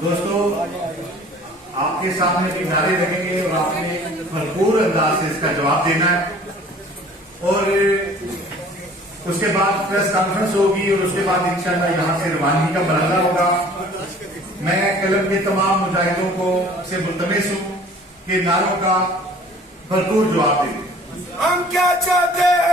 दोस्तों, आपके सामने भी नारे लगेंगे और आपने भरपूर अंदाज से इसका जवाब देना है और उसके बाद प्रेस कॉन्फ्रेंस होगी और उसके बाद इंशाल्लाह यहाँ से रवानगी का मरहला होगा। मैं कलम के तमाम मुजाहिदों को से मुल्तमिस हूँ कि नारों का भरपूर जवाब दें। हम क्या चाहते हैं?